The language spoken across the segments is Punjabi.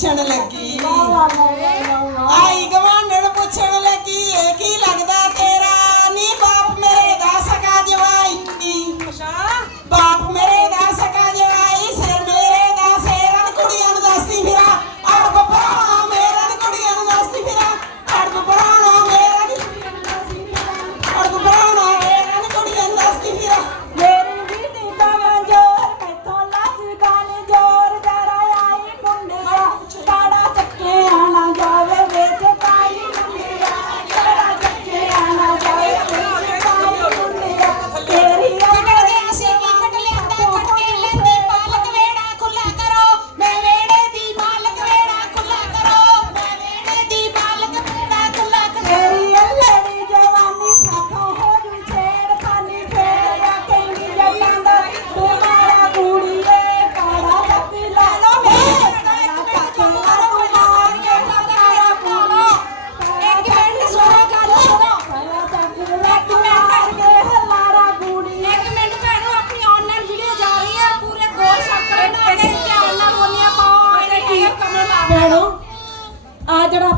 channel. again.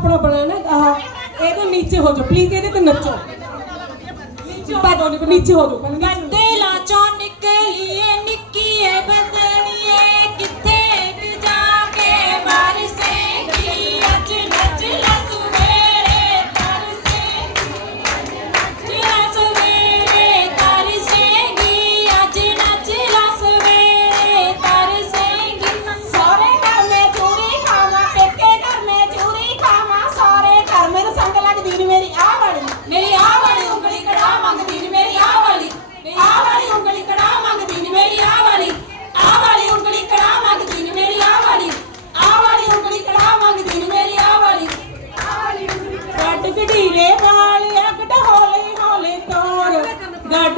ਆਪਣਾ ਬਣਾ ਨਾ ਆਹ ਇਹਦੇ ਨੀਚੇ ਹੋ ਜਾ ਪਲੀਜ਼ ਇਹਦੇ ਤੇ ਨੱਚੋ ਨੀਚੇ ਹੋ ਜਾਓ ਨੀਚੇ ਹੋ ਜਾਓ ਪਹਿਲਾਂ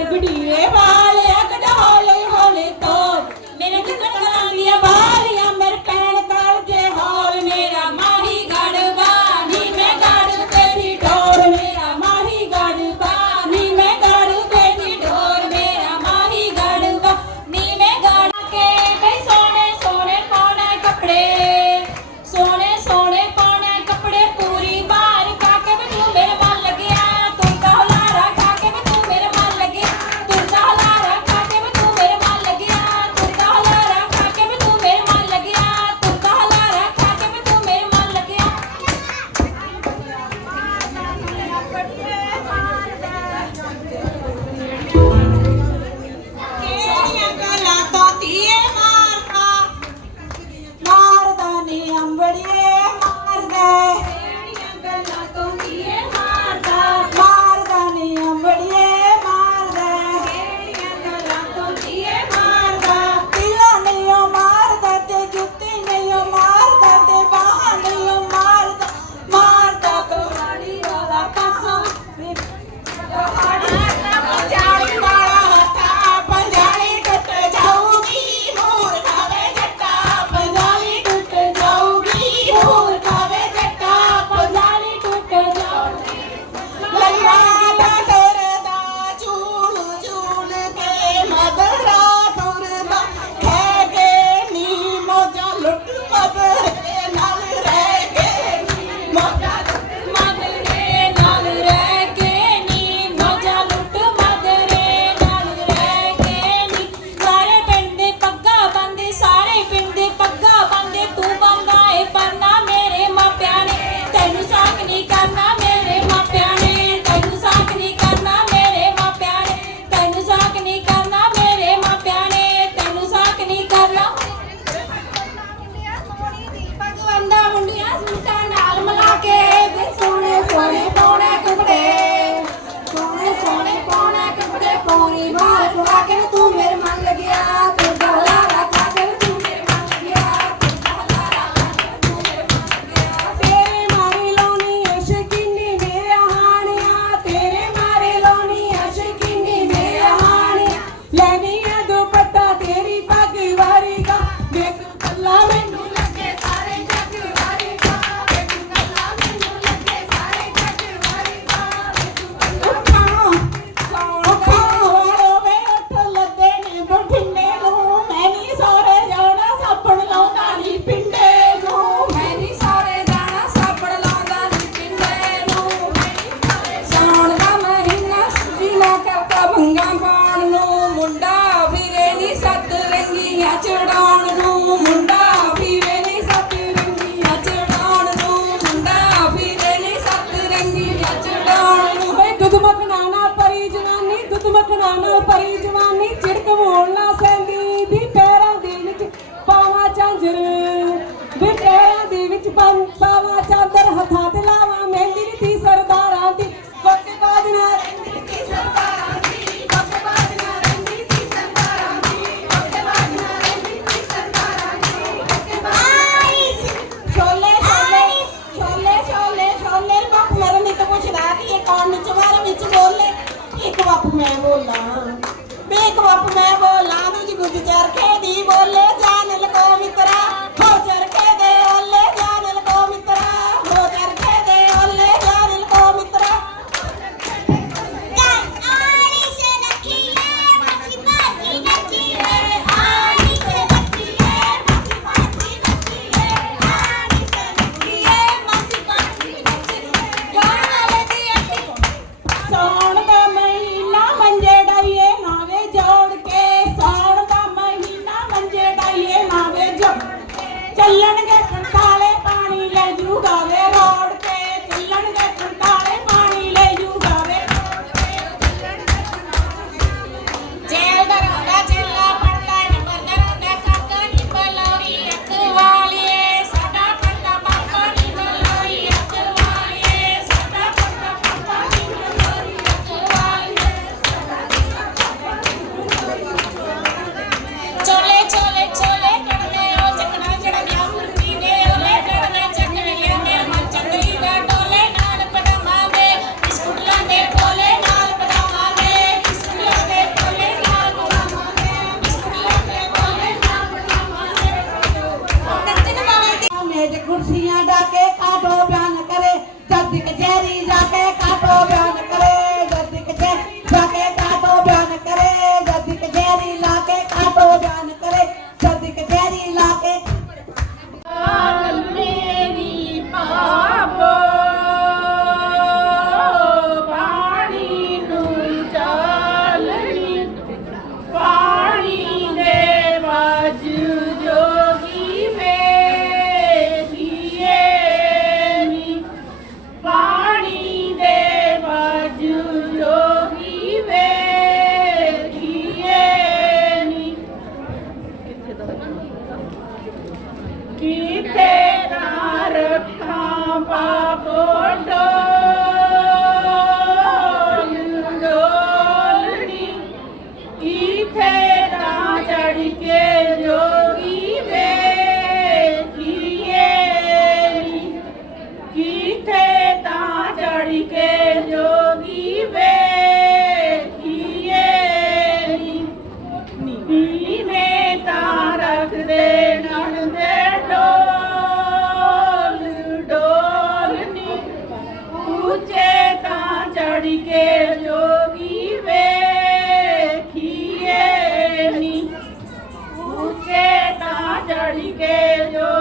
ఒకటి లేవా ਬੋਲਾਂ ਬੇਕਵਾਪ ਮੈਂ ਬੋਲਾਂ ਤੁਝ ਗੁੱਜ ਚਰਖੇ ਦੀ ਬੋਲੇ ਜਾਨ ਲਕੋ ਮਿੱਤਰਾ Así